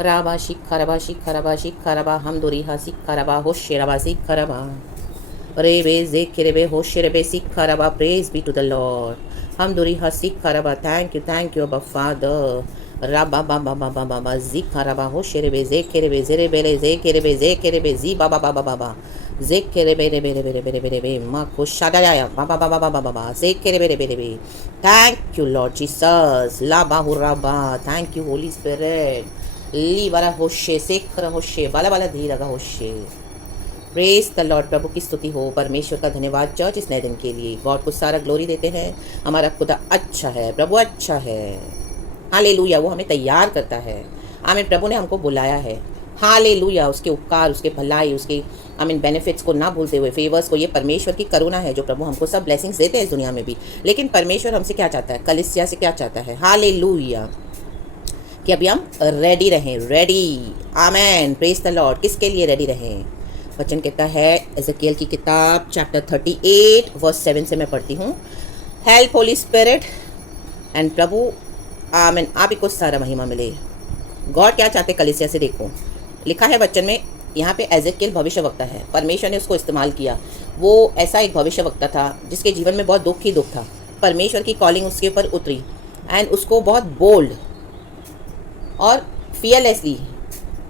राबा शिखरबा शिखरबा हम दुरी हा शिखरबा होशेरबा शिखरबा रेबे जेकेरेबे होशेरबे शिखरबा praise be to the Lord हम दुरी हा शिखरबा थैंक यू अबा फादर राबा बाबा बाबा बाबा जिखरबा होशेरबे जेकेरेबे जेरेबे जेकेरेबे जेकेरेबे जी बाबा बाबा बाबा जेकेरेबे रे बेरे बेरे बेरे बेरे बे मा को शादाया बाबा बाबा बाबा बाबा जेकेरेबे रे बेरे बे थैंक यू लॉर्ड जीसस ला बाहुराबा थैंक यू होली स्पिरिट ली बारा होशे सेखर होशे बाला बाला धीरगा होशे प्रेज द लॉर्ड। प्रभु की स्तुति हो, परमेश्वर का धन्यवाद चर्च इस नए दिन के लिए। गॉड को सारा ग्लोरी देते हैं। हमारा खुदा अच्छा है, प्रभु अच्छा है। हालेलुया, वो हमें तैयार करता है। आमीन, प्रभु ने हमको बुलाया है। हालेलुया, उसके उपकार, उसके भलाई, उसके आमीन बेनिफिट्स को ना भूलते हुए, फेवर्स को, ये परमेश्वर की करुणा है जो प्रभु हमको सब ब्लेसिंग्स देते हैं इस दुनिया में भी। लेकिन परमेश्वर हमसे क्या चाहता है, कलीसिया से क्या चाहता है, हालेलुया, कि अभी हम रेडी रहें, ready. Amen, praise the Lord. किसके लिए रेडी रहें? वचन कहता है एजेकियल की किताब चैप्टर 38 वर्स 7 से मैं पढ़ती हूँ। हेल्प होली स्पिरिट एंड प्रभु आमेन, आप ही को सारा महिमा मिले। गॉड क्या चाहते कलीसिया से, देखो लिखा है वचन में। यहाँ पे एजेकियल भविष्य वक्ता है, परमेश्वर ने उसको इस्तेमाल किया। वो ऐसा एक भविष्य वक्ता था जिसके जीवन में बहुत दुख ही दुख था। परमेश्वर की कॉलिंग उसके ऊपर उतरी एंड उसको बहुत बोल्ड और फियरलेसली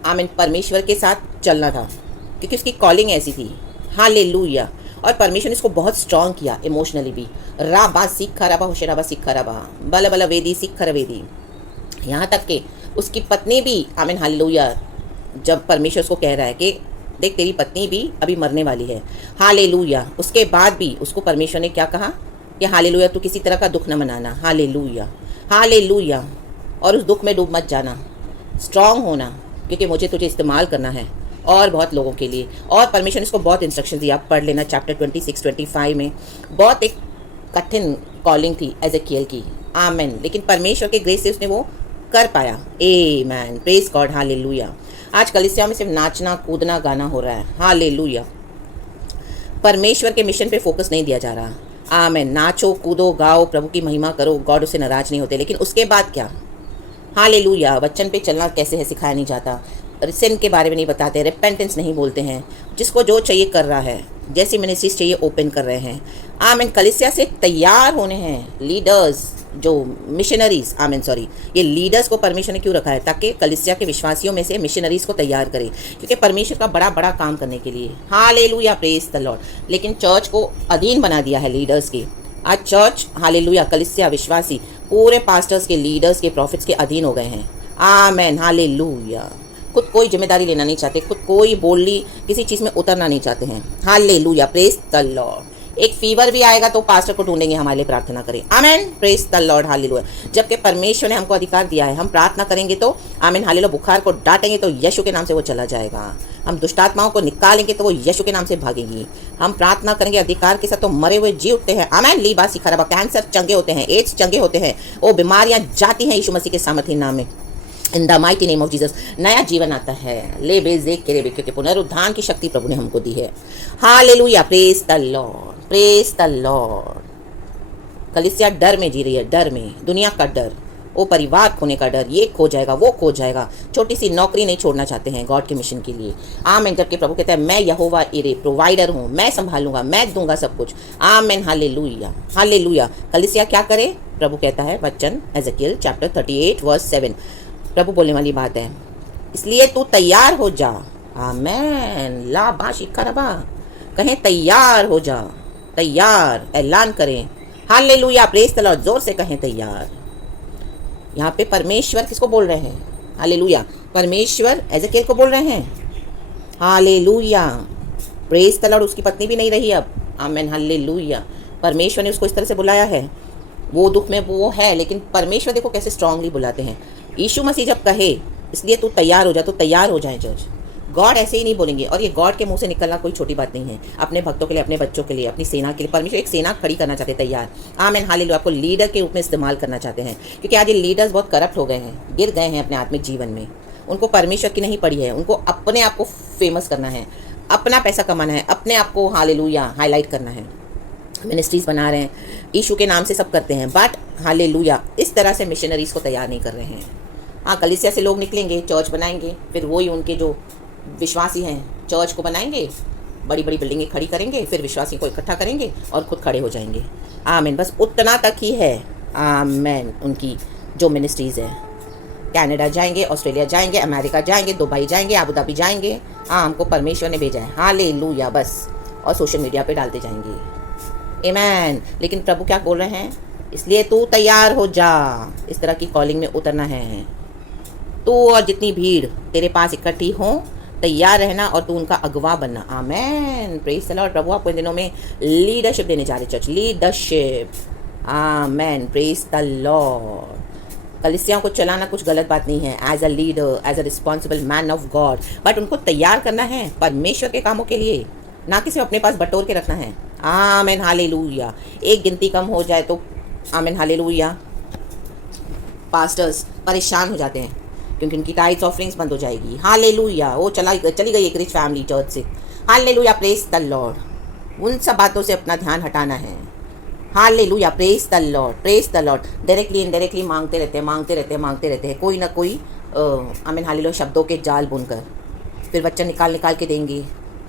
आमीन परमेश्वर के साथ चलना था, क्योंकि उसकी कॉलिंग ऐसी थी। हालेलुया। और परमेश्वर ने इसको बहुत स्ट्रॉन्ग किया इमोशनली भी। राबा सीखा राबा होशराबा सीखा राबा बल बल वेदी सीखर वेदी। यहाँ तक कि उसकी पत्नी भी आमीन हालेलुया, जब परमेश्वर उसको कह रहा है कि देख तेरी पत्नी भी अभी मरने वाली है, हालेलुया, उसके बाद भी उसको परमेश्वर ने क्या कहा कि हालेलुया तू किसी तरह का दुख न मनाना, हालेलुया हालेलुया, और उस दुख में डूब मत जाना, स्ट्रांग होना, क्योंकि मुझे तुझे इस्तेमाल करना है और बहुत लोगों के लिए। और परमेश्वर ने इसको बहुत इंस्ट्रक्शन दिया, आप पढ़ लेना चैप्टर 26-25 में। बहुत एक कठिन कॉलिंग थी एजेकियल की, आमेन, लेकिन परमेश्वर के ग्रेस से उसने वो कर पाया। आमेन, प्रेज गॉड, हालेलुया। आज कलीसिया में सिर्फ नाचना कूदना गाना हो रहा है, हालेलुया। परमेश्वर के मिशन पे फोकस नहीं दिया जा रहा। आमेन, नाचो कूदो गाओ, प्रभु की महिमा करो, गॉड उससे नाराज नहीं होते। लेकिन उसके बाद क्या, हालेलुया, वचन पे चलना कैसे है सिखाया नहीं जाता, सिन के बारे में नहीं बताते, रिपेंटेंस नहीं बोलते हैं। जिसको जो चाहिए कर रहा है, जैसी मिनिस्ट्रीज चाहिए ओपन कर रहे हैं। आमीन, कलीसिया से तैयार होने हैं लीडर्स, जो मिशनरीज, आमीन सॉरी, ये लीडर्स को परमेश्वर ने क्यों रखा है, ताकि कलीसिया के विश्वासियों में से मिशनरीज को तैयार करे, क्योंकि परमेश्वर का बड़ा बड़ा काम करने के लिए। Hallelujah, praise the Lord. लेकिन चर्च को अधीन बना दिया है लीडर्स की। आज चर्च हालेलुया, कलीसिया विश्वासी पूरे पास्टर्स के, लीडर्स के, प्रॉफिट्स के अधीन हो गए हैं। आमेन, हालेलुया। खुद कोई जिम्मेदारी लेना नहीं चाहते, खुद कोई बोलली किसी चीज़ में उतरना नहीं चाहते हैं। Hallelujah, praise the Lord. एक फीवर भी आएगा तो पास्टर को ढूंढेंगे हमारे लिए प्रार्थना करें, आमेन, प्रेज द लॉर्ड, हालेलुया। जबकि परमेश्वर ने हमको अधिकार दिया है, हम प्रार्थना करेंगे तो आमेन हालेलुया, बुखार को डांटेंगे तो यीशु के नाम से वो चला जाएगा। हम दुष्टात्माओं को निकालेंगे तो वो यीशु के नाम से भागेंगी। हम प्रार्थना करेंगे अधिकार के साथ तो मरे हुए जी उठते हैं, आमेन, ली बासी खराबा, कैंसर चंगे होते हैं, एड्स चंगे होते हैं, वो बीमारियां जाती हैं यीशु मसीह के सामर्थ्य नाम में, in the mighty name of Jesus. नया जीवन आता है, ले बे जे के रे, क्योंकि पुनरुत्थान की शक्ति प्रभु ने हमको दी है। Hallelujah, praise the Lord, praise the Lord. कलीसिया डर में जी रही है, डर में, दुनिया का डर, वो परिवार खोने का डर, ये खो जाएगा वो खो जाएगा, छोटी सी नौकरी नहीं छोड़ना चाहते हैं गॉड के मिशन के लिए। आमेन, जबकि प्रभु कहता है मैं यहोवा इरे प्रोवाइडर हूँ, मैं संभालूंगा, मैं दूंगा सब कुछ। आमेन, हालेलुया हालेलुया। कलीसिया क्या करे, प्रभु कहता है वचन एजेकियल चैप्टर 38 वर्स 7, प्रभु बोलने वाली बात है, इसलिए तू तैयार हो जा। आमेन, ला बा शिखरबा, कहें तैयार हो जा, तैयार, ऐलान करें, हालेलुया, प्रेज द लॉर्ड, जोर से कहें तैयार। यहाँ पे परमेश्वर किसको बोल रहे हैं, हालेलुया, परमेश्वर एजेकियल को बोल रहे हैं, हालेलुया, प्रेज द लॉर्ड। उसकी पत्नी भी नहीं रही अब, आमेन, हालेलुया। परमेश्वर ने उसको इस तरह से बुलाया है, वो दुख में वो है, लेकिन परमेश्वर देखो कैसे स्ट्रांगली बुलाते हैं। यीशु मसीह जब कहे इसलिए तू तैयार हो जा, तो तैयार हो जाए चर्च। गॉड ऐसे ही नहीं बोलेंगे, और ये गॉड के मुंह से निकलना कोई छोटी बात नहीं है। अपने भक्तों के लिए, अपने बच्चों के लिए, अपनी सेना के लिए परमेश्वर एक सेना खड़ी करना चाहते हैं, तैयार। आमेन, हालेलुया। आपको लीडर के रूप में इस्तेमाल करना चाहते हैं, क्योंकि आज ये लीडर्स बहुत करप्ट हो गए हैं, गिर गए हैं अपने आत्मिक जीवन में। उनको परमेश्वर की नहीं पड़ी है, उनको अपने आप को फेमस करना है, अपना पैसा कमाना है, अपने आप को हालेलुया हाईलाइट करना है। मिनिस्ट्रीज बना रहे हैं, यीशु के नाम से सब करते हैं, बट हालेलुया इस तरह से मिशनरीज को तैयार नहीं कर रहे हैं। हाँ, कलीसिया से लोग निकलेंगे, चर्च बनाएंगे, फिर वही उनके जो विश्वासी हैं चर्च को बनाएंगे, बड़ी बड़ी बिल्डिंगें खड़ी करेंगे, फिर विश्वासियों को इकट्ठा करेंगे और खुद खड़े हो जाएंगे। आमीन। बस उतना तक ही है। आमीन। उनकी जो मिनिस्ट्रीज़ है, कनाडा जाएंगे, ऑस्ट्रेलिया जाएंगे, अमेरिका जाएंगे, दुबई जाएंगे, अबू धाबी जाएंगे। हाँ, हमको परमेश्वर ने भेजा है। हालेलुया। बस, और सोशल मीडिया पे डालते जाएंगे। आमीन। लेकिन प्रभु क्या बोल रहे हैं? इसलिए तू तैयार हो जा, इस तरह की कॉलिंग में उतरना है। तू और जितनी भीड़ तेरे पास इकट्ठी हो, तैयार रहना और तू उनका अगवा बनना। आमीन। Praise the Lord. प्रभु आपको इन दिनों में लीडरशिप देने जा रहे, चर्च लीडरशिप। आमीन। Praise the Lord. कलीसियाओं को चलाना कुछ गलत बात नहीं है, as a leader, as a responsible man of God, but उनको तैयार करना है परमेश्वर के कामों के लिए, ना कि सिर्फ अपने पास बटोर के रखना है। आमीन। हालेलुया। एक गिनती कम हो जाए तो आमीन हालेलुया पास्टर्स परेशान हो जाते हैं, क्योंकि उनकी टाइट्स ऑफरिंग्स बंद हो जाएगी। हालेलुया। वो चली गई एक रिच फैमिली चर्च से। हालेलुया। Praise the Lord. उन सब बातों से अपना ध्यान हटाना है। Hallelujah. Praise the Lord. Praise the Lord. Directly indirectly मांगते रहते हैं कोई ना कोई आमीन हालेलुया शब्दों के जाल बुनकर, फिर वचन निकाल के देंगे।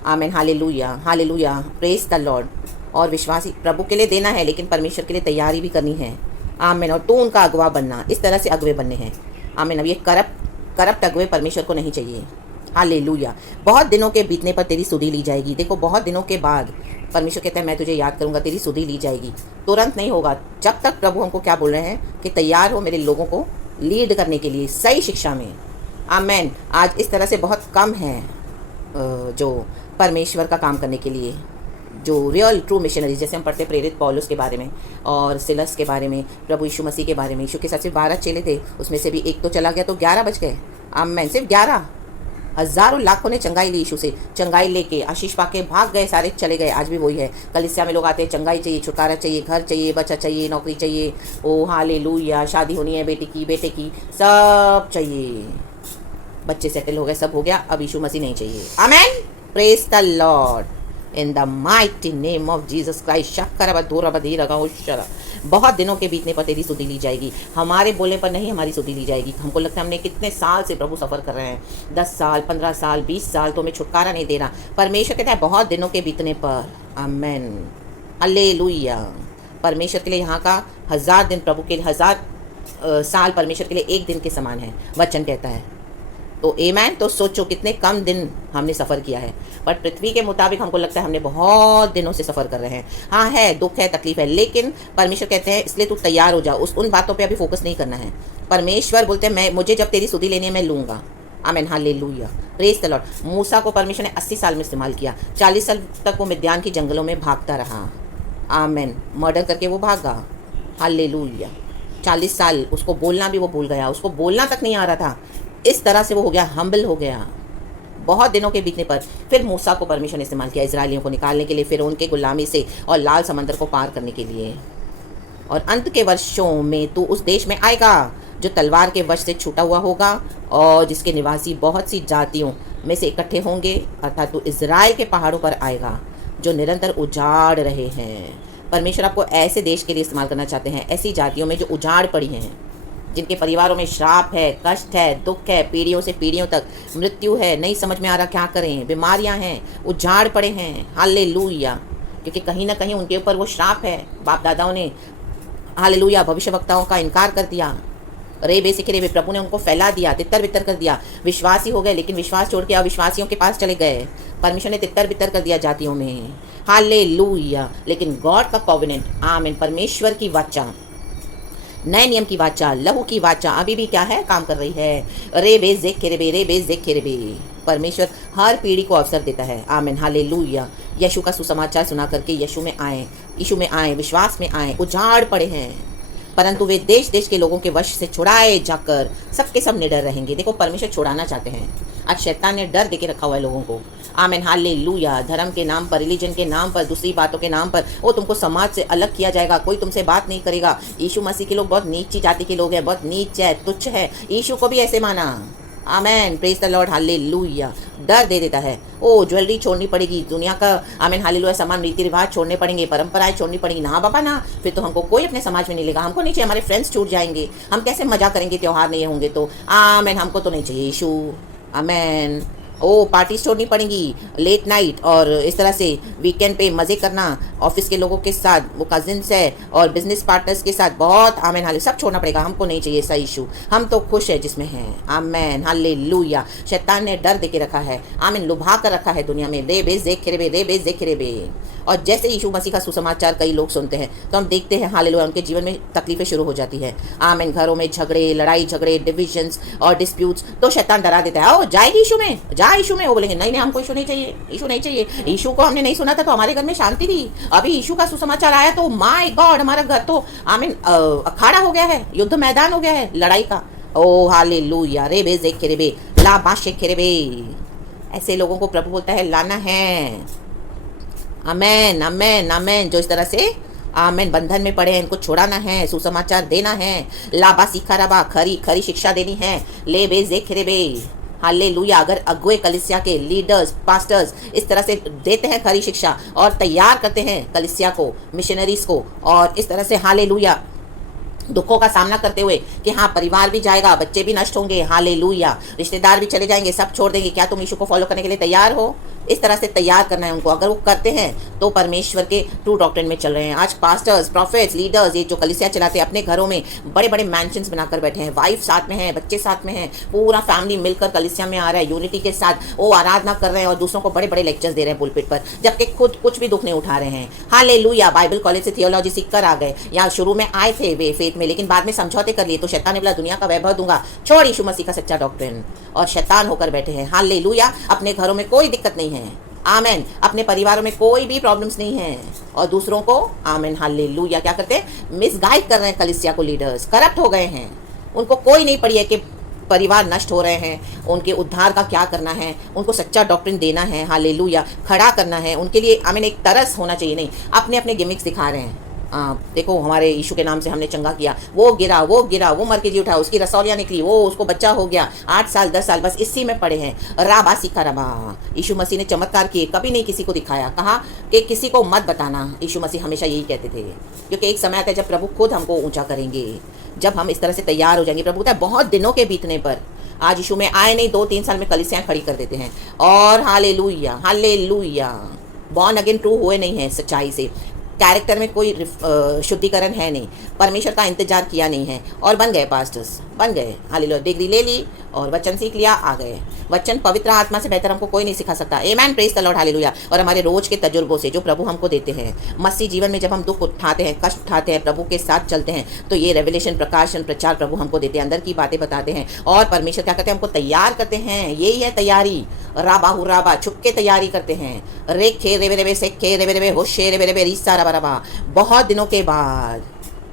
आमीन hallelujah. Hallelujah. Praise the Lord. और विश्वासी प्रभु के लिए देना है, लेकिन परमेश्वर के लिए तैयारी भी करनी है। आमीन। और तू उनका अगवा बनना, इस तरह से अगवे बनने हैं। आमीन। अब ये करप्ट अगवे परमेश्वर को नहीं चाहिए। हालेलुया। बहुत दिनों के बीतने पर तेरी सुधि ली जाएगी। देखो, बहुत दिनों के बाद परमेश्वर कहता है मैं तुझे याद करूंगा, तेरी सुधि ली जाएगी। तुरंत नहीं होगा। जब तक प्रभु हमको क्या बोल रहे हैं कि तैयार हो मेरे लोगों को लीड करने के लिए सही शिक्षा में। आमीन। आज इस तरह से बहुत कम है जो परमेश्वर का काम करने के लिए, जो रियल ट्रू मिशनरीज, जैसे हम पढ़ते प्रेरित पौलुस के बारे में और सिलस के बारे में, प्रभु यीशु मसीह के बारे में। यीशु के साथ सिर्फ 12 चेले थे, उसमें से भी एक तो चला गया तो 11 बच गए। आमीन। सिर्फ 11, हज़ारों लाखों ने चंगाई ली यीशु से, चंगाई लेके आशीष पाके भाग गए, सारे चले गए। आज भी वही है। कलीसिया में लोग आते हैं, चंगाई चाहिए, छुटकारा चाहिए, घर चाहिए, बच्चा चाहिए, नौकरी चाहिए, ओ हालेलुया, शादी होनी है बेटे की, सब चाहिए, बच्चे सेटल हो गए, सब हो गया, अब यीशु मसीह नहीं चाहिए। आमीन। Praise the Lord in the mighty name of Jesus Christ. बहुत दिनों के बीतने पर तेरी सुधि ली जाएगी। हमारे बोलने पर नहीं, हमारी सुधि ली जाएगी। हमको लगता है हमने कितने साल से प्रभु सफ़र कर रहे हैं, 10 साल, 15 साल, 20 साल, तो हमें छुटकारा नहीं दे रहा। परमेश्वर कहता है बहुत दिनों के बीतने पर। आमीन। हालेलुया। परमेश्वर के लिए यहाँ का 1000 दिन प्रभु के लिए 1000 साल परमेश्वर के लिए एक दिन के समान है, वचन कहता है। तो आमीन। तो सोचो कितने कम दिन हमने सफ़र किया है, पर पृथ्वी के मुताबिक हमको लगता है हमने बहुत दिनों से सफ़र कर रहे हैं। हाँ है, दुख है, तकलीफ है, लेकिन परमेश्वर कहते हैं इसलिए तू तैयार हो जा। उन बातों पे अभी फोकस नहीं करना है। परमेश्वर बोलते हैं मुझे जब तेरी सुधि लेनी है मैं लूँगा। आमीन। हालेलुया। Praise the Lord. मूसा को परमेश्वर ने 80 साल में इस्तेमाल किया। 40 साल तक वो मिद्यान की जंगलों में भागता रहा। आमीन। मर्डर करके वो भागा। हालेलुया। 40 साल उसको बोलना भी वो भूल गया, उसको बोलना तक नहीं आ रहा था। इस तरह से वो हो गया, हम्बल हो गया। बहुत दिनों के बीतने पर फिर मूसा को परमेश्वर ने इस्तेमाल किया इजरायलियों को निकालने के लिए, फिर उनके गुलामी से और लाल समंदर को पार करने के लिए। और अंत के वर्षों में तू उस देश में आएगा जो तलवार के वश से छूटा हुआ होगा और जिसके निवासी बहुत सी जातियों में से इकट्ठे होंगे। अर्थात तू इजराइल के पहाड़ों पर आएगा जो निरंतर उजाड़ रहे हैं। परमेश्वर आपको ऐसे देश के लिए इस्तेमाल करना चाहते हैं, ऐसी जातियों में जो उजाड़ पड़ी हैं, जिनके परिवारों में श्राप है, कष्ट है, दुख है, पीढ़ियों से पीढ़ियों तक मृत्यु है, नहीं समझ में आ रहा क्या करें, बीमारियां हैं, उजाड़ पड़े हैं। हालेलुया। क्योंकि कहीं ना कहीं उनके ऊपर वो श्राप है। बाप दादाओं ने हालेलुया भविष्यवक्ताओं का इनकार कर दिया। रे बेसिके रे प्रभु ने उनको फैला दिया, तितर बितर कर दिया। विश्वासी हो गए, लेकिन विश्वास छोड़ के अविश्वासियों के पास चले गए। परमेश्वर ने तितर बितर कर दिया जातियों में। हालेलुया। लेकिन गॉड का कॉवेनेंट, आमीन, परमेश्वर की वाचा, नए नियम की वाचा, लहू की वाचा अभी भी क्या है, काम कर रही है। रे बेस देख के रे। परमेश्वर हर पीढ़ी को अवसर देता है। आमीन। हालेलुया। यीशु का सुसमाचार सुना करके यीशु में आए, विश्वास में आए। उजाड़ पड़े हैं, परंतु वे देश देश के लोगों के वश से छुड़ाए जाकर सबके सब निडर रहेंगे। देखो, परमेश्वर छुड़ाना चाहते हैं। आज शैतान ने डर देके रखा हुआ है लोगों को। आमीन। हालेलुया। धर्म के नाम पर, रिलीजन के नाम पर, दूसरी बातों के नाम पर वो तुमको समाज से अलग किया जाएगा। कोई तुमसे बात नहीं करेगा। यीशु मसीह के लोग बहुत नीची जाति के लोग हैं, बहुत नीच है, तुच्छ है। यीशु को भी ऐसे माना। आमेन, प्रेज द लॉर्ड, हालेलुया। डर दे देता है, ओ ज्वेलरी छोड़नी पड़ेगी, दुनिया का आमेन हालेलुया सामान रीति रिवाज छोड़ने पड़ेंगे, परंपराएं छोड़नी पड़ेगी। ना बाबा ना, फिर तो हमको कोई अपने समाज में नहीं लेगा, हमको नहीं चाहिए, हमारे फ्रेंड्स छूट जाएंगे, हम कैसे मजा करेंगे, त्योहार नहीं होंगे तो। आमेन, हमको तो नहीं चाहिए यीशु। आमेन। ओ पार्टीज छोड़नी पड़ेंगी, लेट नाइट, और इस तरह से वीकेंड पे मज़े करना ऑफिस के लोगों के साथ, वो कजिन्स है और बिजनेस पार्टनर्स के साथ, बहुत आमेन हाले सब छोड़ना पड़ेगा, हमको नहीं चाहिए ऐसा इशू। हम तो खुश है जिसमें हैं। Amen hallelujah. शैतान ने डर दे के रखा है, आमीन, लुभा कर रखा है दुनिया में, रे बेज देख रे बे। और जैसे यीशु मसीह का सुसमाचार कई लोग सुनते हैं तो हम देखते हैं हालेलुया उनके जीवन में तकलीफें शुरू हो जाती है। आमीन, घरों में झगड़े, लड़ाई झगड़े, डिविजन्स और डिस्प्यूट्स, तो शैतान डरा देता है, ओ जाएगी यीशु में, जा यीशु में। वो बोलेंगे नहीं नहीं, हमको यीशु नहीं चाहिए, यीशु नहीं चाहिए। यीशु को हमने नहीं सुना था तो हमारे घर में शांति थी, अभी यीशु का सुसमाचार आया तो माय गॉड, हमारा घर तो आमीन अखाड़ा हो गया है, युद्ध मैदान हो गया है लड़ाई का। ओ हालेलुया, रे बे जे खेरे बे, ला बाशे खेरे बे। ऐसे लोगों को प्रभु बोलता है लाना है। आमेन आमेन आमेन। जो इस तरह से आमेन बंधन में पड़े हैं, इनको छुड़ाना है, सुसमाचार देना है, लाबा सीखा रबा, खरी खरी शिक्षा देनी है, ले बे जे खेरे बे। हालेलुया। अगर अगुए कलिसिया के लीडर्स, पास्टर्स इस तरह से देते हैं खरी शिक्षा और तैयार करते हैं कलिसिया को, मिशनरीज को, और इस तरह से हालेलुया दुखों का सामना करते हुए कि हाँ परिवार भी जाएगा, बच्चे भी नष्ट होंगे, हालेलुया, रिश्तेदार भी चले जाएंगे, सब छोड़ देंगे, क्या तुम यीशु को फॉलो करने के लिए तैयार हो? इस तरह से तैयार करना है उनको। अगर वो करते हैं तो परमेश्वर के ट्रू डॉक्ट्रिन में चल रहे हैं। आज पास्टर्स, प्रॉफिट्स, लीडर्स, ये जो कलिसिया चलाते हैं, अपने घरों में बड़े बड़े मैंशंस बनाकर बैठे हैं, वाइफ साथ में है, बच्चे साथ में हैं, पूरा फैमिली मिलकर कलिसिया में आ रहा है, यूनिटी के साथ वो आराधना कर रहे हैं और दूसरों को बड़े बड़े लेक्चर्स दे रहे हैं पुलपिट पर, जबकि खुद कुछ भी दुख नहीं उठा रहे हैं। हालेलुया। बाइबल कॉलेज से थियोलॉजी सीख कर आ गए, यहाँ शुरू में आए थे वे फेथ में, लेकिन बाद में समझौते कर लिए तो शैतान ने बोला दुनिया का वैभव दूंगा, छोड़ यीशु मसीह का सच्चा डॉक्ट्रिन, और शैतान होकर बैठे हैं। हालेलुया। अपने घरों में कोई दिक्कत नहीं है, आमेन, अपने परिवारों में कोई भी प्रॉब्लम्स नहीं है, और दूसरों को आमेन हालेलुया क्या करते हैं, मिसगाइड कर रहे हैं कलिसिया को, लीडर्स करप्ट हो गए हैं, उनको कोई नहीं पड़ी है कि परिवार नष्ट हो रहे हैं, उनके उद्धार का क्या करना है, उनको सच्चा डॉक्ट्रिन देना है, हालेलुया, खड़ा करना है उनके लिए, आमीन, एक तरस होना चाहिए, नहीं अपने अपने गिमिक्स दिखा रहे हैं। देखो हमारे यीशु के नाम से हमने चंगा किया, वो गिरा, वो मर के जी उठा, उसकी रसौलियाँ निकली, वो उसको बच्चा हो गया, 8 साल 10 साल, बस इसी में पड़े हैं। राबा सीखा रबा। यीशु मसीह ने चमत्कार किए, कभी नहीं किसी को दिखाया, कहा कि किसी को मत बताना। यीशु मसीह हमेशा यही कहते थे, क्योंकि एक समय आता है जब प्रभु खुद हमको ऊंचा करेंगे, जब हम इस तरह से तैयार हो जाएंगे। प्रभु कहता है बहुत दिनों के बीतने पर, आज यीशु में आए नहीं, 2-3 साल में कलीसियाँ खड़ी कर देते हैं, और hallelujah hallelujah, born again true हुए नहीं है सच्चाई से, कैरेक्टर में कोई शुद्धिकरण है नहीं, परमेश्वर का इंतजार किया नहीं है, और बन गए पास्टर्स, बन गए, हालेलुया, डिग्री ले ली और वचन सीख लिया, आ गए। वचन पवित्र आत्मा से बेहतर हमको कोई नहीं सिखा सकता। आमेन, प्रेज द लॉर्ड, हालेलुया। और हमारे रोज के तजुर्बों से जो प्रभु हमको देते हैं, मसीह जीवन में जब हम दुख उठाते हैं, कष्ट उठाते हैं, प्रभु के साथ चलते हैं, तो ये रेवलेशन, प्रकाशन, प्रचार प्रभु हमको देते हैं, अंदर की बातें बताते हैं, और परमेश्वर क्या करते हैं, हमको तैयार करते हैं। यही है तैयारी, राबा हुराबा, छुप के तैयारी करते हैं। रेखे रेवे रेवे सेखे रेवे रेवे होशे रेवे रेवे रीसा रबा रबा, बहुत दिनों के बाद,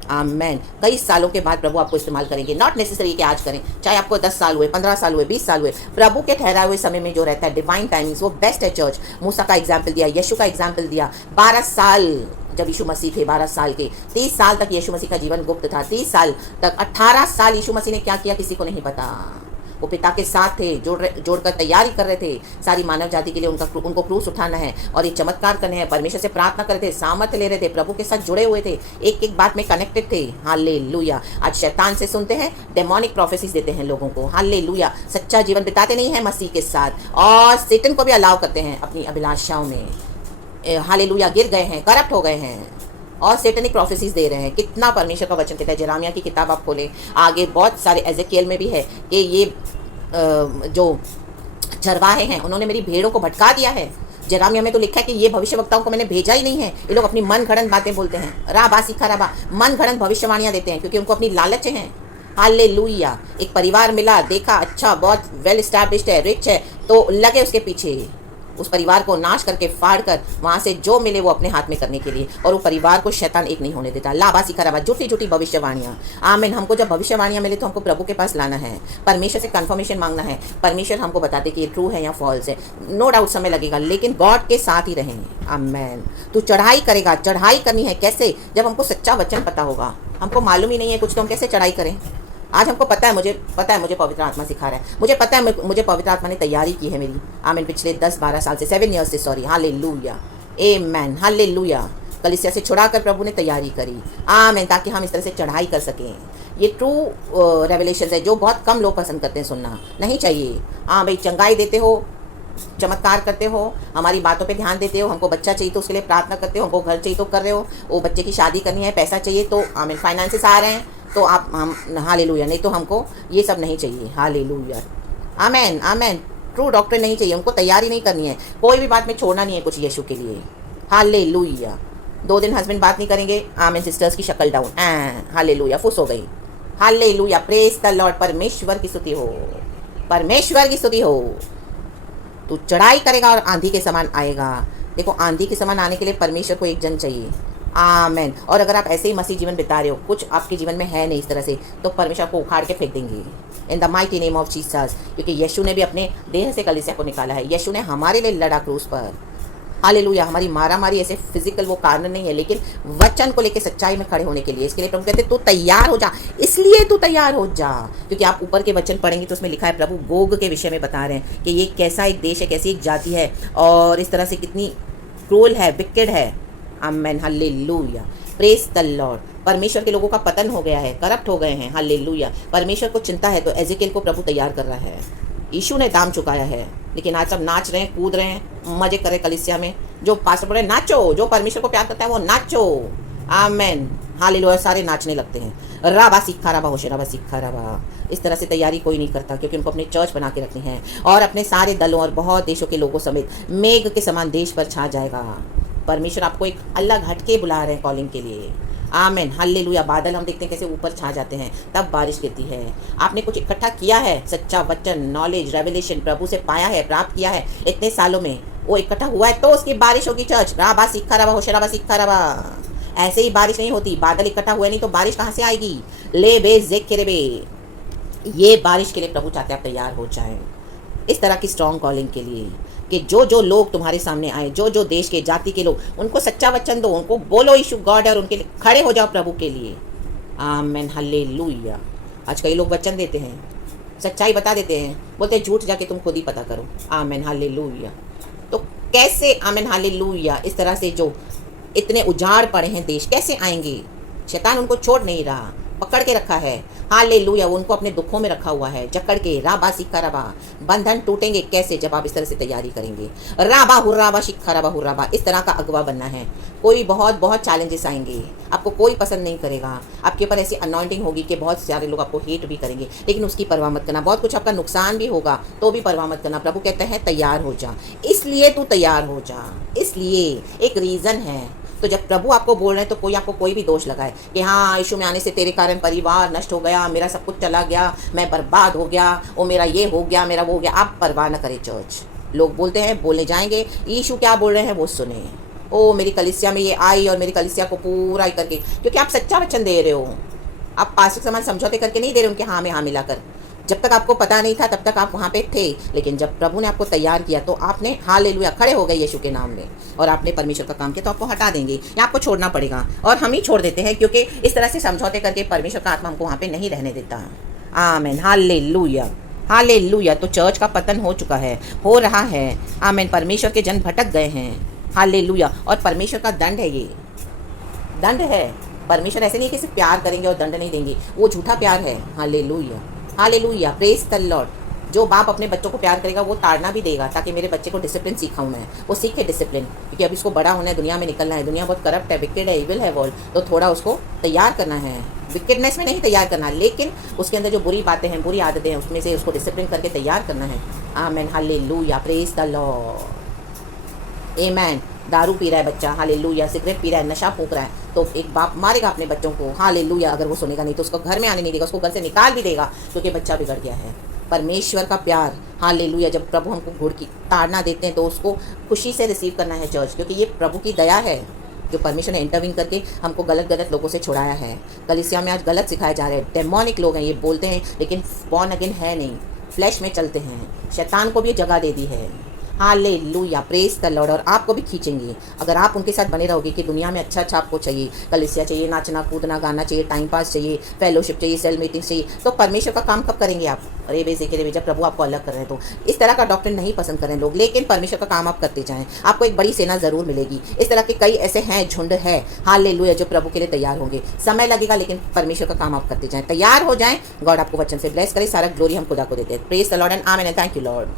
आमेन, कई सालों के बाद प्रभु आपको इस्तेमाल करेंगे। नॉट नेसेसरी कि आज करें, चाहे आपको 10 साल हुए, 15 साल हुए, 20 साल हुए, प्रभु के ठहराए हुए समय में जो रहता है, डिवाइन टाइमिंग्स, वो बेस्ट है। चर्च मूसा का एग्जाम्पल दिया, यीशु का एग्जाम्पल दिया। 12 साल जब यीशु मसीह थे, 12 साल के, 30 साल तक यीशु मसीह का जीवन गुप्त था, 30 साल तक, 18 साल यीशु मसीह ने क्या किया किसी को नहीं पता। वो पिता के साथ थे, जोड़कर तैयारी कर रहे थे सारी मानव जाति के लिए, उनको क्रूस उठाना है और ये चमत्कार करने हैं। परमेश्वर से प्रार्थना कर रहे थे, सामर्थ्य ले रहे थे, प्रभु के साथ जुड़े हुए थे, एक एक बात में कनेक्टेड थे। हालेलुया। आज शैतान से सुनते हैं, डेमोनिक प्रोफेसीज देते हैं लोगों को, हालेलुया, सच्चा जीवन बिताते नहीं है मसीह के साथ, और सेटन को भी अलाउ करते हैं अपनी अभिलाषाओं में। हालेलुया, गिर गए हैं, करप्ट हो गए हैं, और सेटनिक प्रोफेसीज दे रहे हैं। कितना परमेश्वर का वचन कहता है, जेरेमिया की किताब आप खोलें, आगे बहुत सारे, एजेकियल में भी है कि ये जो चरवाहे हैं उन्होंने मेरी भेड़ों को भटका दिया है। जेरेमिया में तो लिखा है कि ये भविष्यवक्ताओं को मैंने भेजा ही नहीं है, ये लोग अपनी मन घड़न बातें बोलते हैं, राबा सीखा राबा, मन घड़न भविष्यवाणियाँ देते हैं, क्योंकि उनको अपनी लालच हैं। हालेलुया। एक परिवार मिला, देखा अच्छा बहुत वेल स्टैब्लिश्ड है, रिच है, तो लगे उसके पीछे, उस परिवार को नाश करके फाड़ कर वहाँ से जो मिले वो अपने हाथ में करने के लिए, और वो परिवार को शैतान एक नहीं होने देता। लाबा सीखा राबा, झूठी झूठी भविष्यवाणियाँ। आमीन। हमको जब भविष्यवाणियाँ मिले तो हमको प्रभु के पास लाना है, परमेश्वर से कंफर्मेशन मांगना है, परमेश्वर हमको बताते कि ये ट्रू है या फॉल्स है। नो डाउट समय लगेगा, लेकिन गॉड के साथ ही रहेंगे। आमीन। तू चढ़ाई करेगा, चढ़ाई करनी है कैसे, जब हमको सच्चा वचन पता होगा। हमको मालूम ही नहीं है कुछ, तो हम कैसे चढ़ाई करें। आज हमको पता है, मुझे पवित्र आत्मा सिखा रहा है, मुझे पता है मुझे पवित्र आत्मा ने तैयारी की है मेरी। आमीन। पिछले 10-12 साल से, 7 ईयर्स से, सॉरी। हालेलुया, आमेन, हालेलुया। कलीसिया से छुड़ाकर प्रभु ने तैयारी करी। आमीन। ताकि हम इस तरह से चढ़ाई कर सकें। ये ट्रू रेवलेशन है जो बहुत कम लोग पसंद करते हैं सुनना। नहीं चाहिए। हाँ भाई, चंगाई देते हो, चमत्कार करते हो, हमारी बातों पे ध्यान देते हो, हमको बच्चा चाहिए तो उसके लिए प्रार्थना करते हो, हमको घर चाहिए तो कर रहे हो, वो बच्चे की शादी करनी है, पैसा चाहिए तो आमीन, फाइनेंसेस आ रहे हैं तो आप हम हालेलुया, नहीं तो हमको ये सब नहीं चाहिए। हालेलुया, आमेन, आमेन। ट्रू डॉक्टर नहीं चाहिए, उनको तैयारी नहीं करनी है, कोई भी बात में छोड़ना नहीं है कुछ यीशु के लिए। हालेलुया। 2 दिन हस्बैंड बात नहीं करेंगे, आमेन, सिस्टर्स की शक्ल डाउन, हालेलुया, फुस हो गई। Hallelujah, praise the Lord. परमेश्वर की स्तुति हो, परमेश्वर की स्तुति हो। तू चढ़ाई करेगा और आंधी के समान आएगा। देखो, आंधी के समान आने के लिए परमेश्वर को एक जन चाहिए। आमेन। और अगर आप ऐसे ही मसीह जीवन बिता रहे हो, कुछ आपके जीवन में है नहीं इस तरह से, तो परमेश्वर को उखाड़ के फेंक देंगे in the mighty name of Jesus. क्योंकि यीशु ने भी अपने देह से कलीसिया को निकाला है। यीशु ने हमारे लिए लड़ा क्रूस पर। हालेलुया। हमारी मारामारी ऐसे फिजिकल वो कारण नहीं है, लेकिन वचन को लेकर सच्चाई में खड़े होने के लिए। इसके लिए प्रभु कहते तू तैयार हो जा, इसलिए तू तैयार हो जा। क्योंकि आप ऊपर के वचन पढ़ेंगे तो उसमें लिखा है, प्रभु गोग के विषय में बता रहे हैं कि ये कैसा एक देश है, कैसी एक जाति है, और इस तरह से कितनी क्रूल है, विकेड है। आमेन, हालेलुया, प्रेज द लॉर्ड। परमेश्वर के लोगों का पतन हो गया है, करप्ट हो गए हैं। हालेलुया। परमेश्वर को चिंता है तो एजेकिएल को प्रभु तैयार कर रहा है। यीशु ने दाम चुकाया है, लेकिन आज सब नाच रहे हैं, कूद रहे हैं, मजे कर रहे कलीसिया में। जो पास्टर बोल रहे नाचो, जो परमेश्वर को प्यार करता है वो नाचो। आमेन, हालेलुया। सारे नाचने लगते हैं। राबा सीखा राबा होशे राबा सीखा राबा। इस तरह से तैयारी कोई नहीं करता, क्योंकि उनको अपने चर्च बना के रखनी है और अपने सारे दलों और बहुत देशों के लोगों समेत मेघ के समान देश पर छा जाएगा। परमेश्वर आपको एक अलग हटके बुला रहे हैं कॉलिंग के लिए। आमेन, हालेलुया। बादल हम देखते हैं कैसे ऊपर छा जाते हैं, तब बारिश गिरती है। आपने कुछ इकट्ठा किया है, सच्चा वचन, नॉलेज, रेवलेशन प्रभु से पाया है, प्राप्त किया है इतने सालों में, वो इकट्ठा हुआ है तो उसकी बारिश होगी। चर्च राबा सीखा रबा होशे राबा सीखा रबा। ऐसे ही बारिश नहीं होती, बादल इकट्ठा हुए नहीं तो बारिश कहाँ से आएगी। ले बे जेक के बे। ये बारिश के लिए प्रभु चाहते हैं आप तैयार हो जाएं, इस तरह की स्ट्रॉन्ग कॉलिंग के लिए, कि जो लोग तुम्हारे सामने आए, जो देश के जाति के लोग, उनको सच्चा वचन दो, उनको बोलो यीशु गॉड है, और उनके लिए खड़े हो जाओ प्रभु के लिए। आमेन, हालेलुया। आज कई लोग वचन देते हैं, सच्चाई बता देते हैं, बोलते हैं झूठ जाके तुम खुद ही पता करो। आमेन, हालेलुया। तो कैसे, आमेन, हालेलुया, इस तरह से जो इतने उजाड़ पड़े हैं देश, कैसे आएंगे। शैतान उनको छोड़ नहीं रहा, पकड़ के रखा है। हालेलुया। उनको अपने दुखों में रखा हुआ है, जकड़ के। राबा सिक्का रबा। बंधन टूटेंगे कैसे, जब आप इस तरह से तैयारी करेंगे। राबा हुर्राबा शिक्का रबा हुर्राबा। इस तरह का अगवा बनना है। कोई बहुत बहुत चैलेंजेस आएंगे, आपको कोई पसंद नहीं करेगा, आपके ऊपर ऐसी अनॉइंटिंग होगी कि बहुत सारे लोग आपको हेट भी करेंगे, लेकिन उसकी परवाह मत करना। बहुत कुछ आपका नुकसान भी होगा तो भी परवाह मत करना। प्रभु कहते हैं तैयार हो जा, इसलिए तू तैयार हो जा। इसलिए एक रीज़न है। तो जब प्रभु आपको बोल रहे हैं तो कोई आपको कोई भी दोष लगाए कि हाँ यीशु में आने से तेरे कारण परिवार नष्ट हो गया, मेरा सब कुछ चला गया, मैं बर्बाद हो गया, वो मेरा ये हो गया, मेरा वो हो गया, आप परवाह न करें। चर्च लोग बोलते हैं, बोलने जाएंगे, यीशु क्या बोल रहे हैं वो सुने। ओ मेरी कलीसिया में ये आई और मेरी कलीसिया को पूरा ही करके, क्योंकि आप सच्चा वचन दे रहे हो, आप पास्टर समान समझौते करके नहीं दे रहे उनके हाँ में हाँ मिलाकर। जब तक आपको पता नहीं था तब तक आप वहाँ पे थे, लेकिन जब प्रभु ने आपको तैयार किया तो आपने हालेलुया खड़े हो गए यीशु के नाम में, और आपने परमेश्वर का काम किया, तो आपको हटा देंगे या आपको छोड़ना पड़ेगा। और हम ही छोड़ देते हैं, क्योंकि इस तरह से समझौते करके परमेश्वर का आत्मा हमको वहाँ पे नहीं रहने देता। आमीन, हालेलुया, हालेलुया। तो चर्च का पतन हो चुका है, हो रहा है। आमीन। परमेश्वर के जन भटक गए हैं। हालेलुया। और परमेश्वर का दंड है, ये दंड है। परमेश्वर ऐसे नहीं कि सिर्फ प्यार करेंगे और दंड नहीं देंगे, वो झूठा प्यार है। Hallelujah, hallelujah, praise the Lord. जो बाप अपने बच्चों को प्यार करेगा वो ताड़ना भी देगा, ताकि मेरे बच्चे को डिसिप्लिन सिखाऊं मैं, वो सीखे डिसिप्लिन, क्योंकि अब इसको बड़ा होना है, दुनिया में निकलना है। दुनिया बहुत करप्ट है, विकेड है, इविल है वर्ल्ड, तो थोड़ा उसको तैयार करना है। विकेडनेस में नहीं तैयार करना, लेकिन उसके अंदर जो बुरी बातें हैं, बुरी आदतें हैं, उसमें से उसको डिसिप्लिन करके तैयार करना है। आमीन, हालेलुया, प्रेज द लॉर्ड। आमीन। दारू पी रहा है बच्चा, हालेलुया, सिगरेट पी रहा है, नशा फूंक रहा है, तो एक बाप मारेगा अपने बच्चों को, हालेलुया। अगर वो सुनेगा नहीं तो उसको घर में आने नहीं देगा, उसको घर से निकाल भी देगा, क्योंकि बच्चा बिगड़ गया है। परमेश्वर का प्यार, हालेलुया। जब प्रभु हमको घुड़ की ताड़ना देते हैं तो उसको खुशी से रिसीव करना है चर्च, क्योंकि ये प्रभु की दया है जो परमेश्वर ने इंटरवीन करके हमको गलत लोगों से छुड़ाया है। कलीसिया में आज गलत सिखाए जा रहे हैं, डेमोनिक लोग हैं, ये बोलते हैं लेकिन बॉर्न अगेन है नहीं, फ्लैश में चलते हैं। शैतान को भी जगह दे दी है। Hallelujah, praise the Lord. और आपको भी खींचेंगे अगर आप उनके साथ बने रहोगे कि दुनिया में अच्छा अच्छा आपको चाहिए, कलीसिया चाहिए, नाचना कूदना गाना चाहिए, टाइम पास चाहिए, फेलोशिप चाहिए, सेल मीटिंग चाहिए, तो परमेश्वर का काम कब करेंगे आप? अरे बेजे के जब प्रभु आपको अलग कर रहे हैं तो इस तरह का डॉक्टर नहीं पसंद कर रहे हैं लोग, लेकिन परमेश्वर का काम आप करते जाएं, आपको एक बड़ी सेना जरूर मिलेगी। इस तरह के कई ऐसे हैं, झुंड है, हालेलुया, जो प्रभु के लिए तैयार होंगे। समय लगेगा लेकिन परमेश्वर का काम आप करते जाएं, तैयार हो जाएं। गॉड आपको वचन से ब्लेस करे। सारा ग्लोरी हम खुदा को देते हैं। Praise the Lord and amen and thank you Lord.